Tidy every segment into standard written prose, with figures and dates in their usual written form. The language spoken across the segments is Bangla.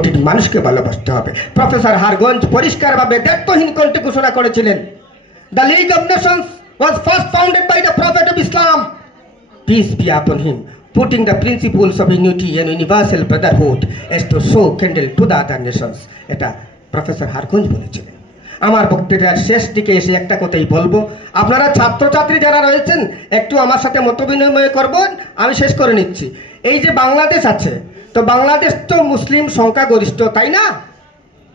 প্রতিটি মানুষকে ভালোবাসতে হবে। প্রফেসর হারগঞ্জ পরিষ্কারভাবে দায়িত্বহীন কণ্ঠে ঘোষণা করেছিলেন, the league of Nations was first founded by the Prophet of Islam, peace be upon him, putting the principles of unity and universal brotherhood as to show candle to the other nations. এটা প্রফেসর হারগঞ্জ বলেছিলেন। আমার বক্তৃতার শেষ দিকে এসে একটা কথাই বলবো, আপনারা ছাত্রছাত্রী যারা রয়েছেন একটু আমার সাথে মত বিনিময় করবেন, আমি শেষ করে নিচ্ছি। এই যে বাংলাদেশ আছে, তো বাংলাদেশ তো মুসলিম সংখ্যাগরিষ্ঠ, তাই না?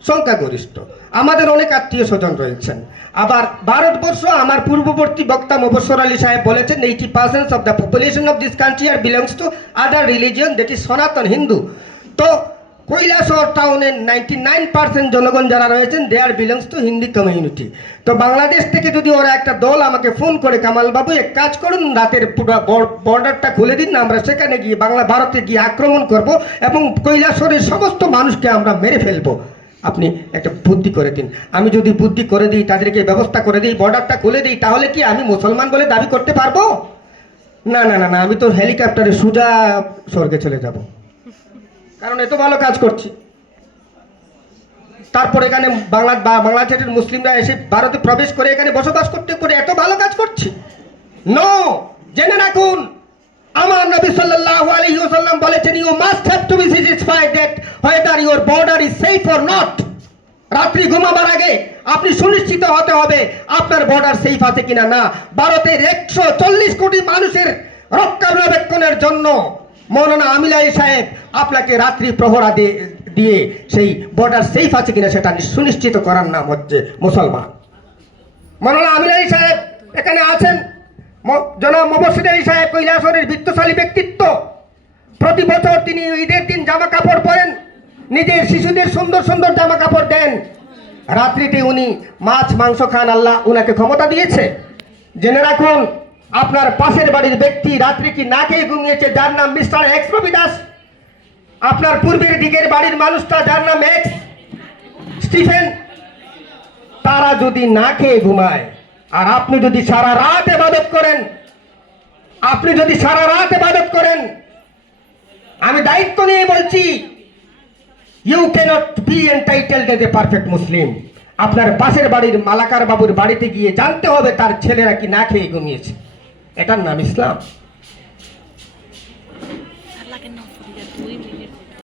সংখ্যাগরিষ্ঠ। আমাদের অনেক আত্মীয় স্বজন রয়েছেন। আবার ভারতবর্ষ, আমার পূর্ববর্তী বক্তা মুবশ্বর আলী সাহেব বলেছেন 80% of the population of this country are belongs to other religion, that is Sanatan Hindu. তো কৈলাসহর টাউনের 99% জনগণ যারা রয়েছেন they are belongs to Hindi community. তো বাংলাদেশ থেকে যদি ওরা একটা দল আমাকে ফোন করে, কামাল বাবু এক কাজ করুন, রাতের বর্ডারটা খুলে দিন, আমরা সেখানে গিয়ে ভারতে গিয়ে আক্রমণ করব এবং কৈলাসহরের সমস্ত মানুষকে আমরা মেরে ফেলবো, আপনি একটা বুদ্ধি করে দিন। আমি যদি বুদ্ধি করে দিই, তাদেরকে ব্যবস্থা করে দিই, বর্ডারটা খুলে দিই, তাহলে কি আমি মুসলমান বলে দাবি করতে পারবো? না না না না, আমি তো হেলিকপ্টারে সোজা স্বর্গে চলে যাব, কারণ এত ভালো কাজ করছি। তারপর এখানে বাংলাদেশের মুসলিমরা এসে ভারতে প্রবেশ করে এখানে বসবাস করতে করে এত ভালো কাজ করছি। নো, জেনে রাখুন, আমার নবী সাল্লাল্লাহু আলাইহি ওয়াসাল্লাম বলেছেন, you must have to be satisfied that whether your border is safe or not. রাত্রি ঘুমাবার আগে আপনি সুনিশ্চিত হতে হবে আপনার বর্ডার সেফ আছে কিনা। না, ভারতের 140 কোটি মানুষের রক্ষণাবেক্ষণের জন্য মৌলানা আমিল আলী সাহেব আপনাকে রাত্রি প্রহরা দিয়ে সেই বর্ডার সেফ আছে কিনা সেটা সুনিশ্চিত করার নাম হচ্ছে মুসলমান। মৌলানা আমিল আলী সাহেব এখানে আছেন, জনাব মুবশ্বর আলী সাহেব কৈলাসহরের বিত্তশালী ব্যক্তিত্ব। প্রতি বছর তিনি ঈদের দিন জামা কাপড় পরেন, নিজের শিশুদের সুন্দর সুন্দর জামা কাপড় দেন। রাত্রিতে উনি মাছ মাংস খান, আল্লাহ উনাকে ক্ষমতা দিয়েছে। জেনে রাখুন, আপনার পাশের বাড়ির ব্যক্তি রাত্রি কি না খেয়ে ঘুমিয়েছে, যার নাম মিস্টার এক্স রবি দাস। আপনার পূর্বের দিকের বাড়ির মানুষটা যার নাম এক্স স্টিফেন, তারা যদি না খেয়ে ঘুমায় আর আপনি যদি সারা রাত ইবাদত করেন, আমি দায়িত্ব নিয়ে বলছি, you can't be entitled as a perfect Muslim. আপনার পাশের বাড়ির মালাকার বাবুর বাড়িতে গিয়ে জানতে হবে তার ছেলেরা কি না খেয়ে ঘুমিয়েছে। এটার নাম ইসলাম।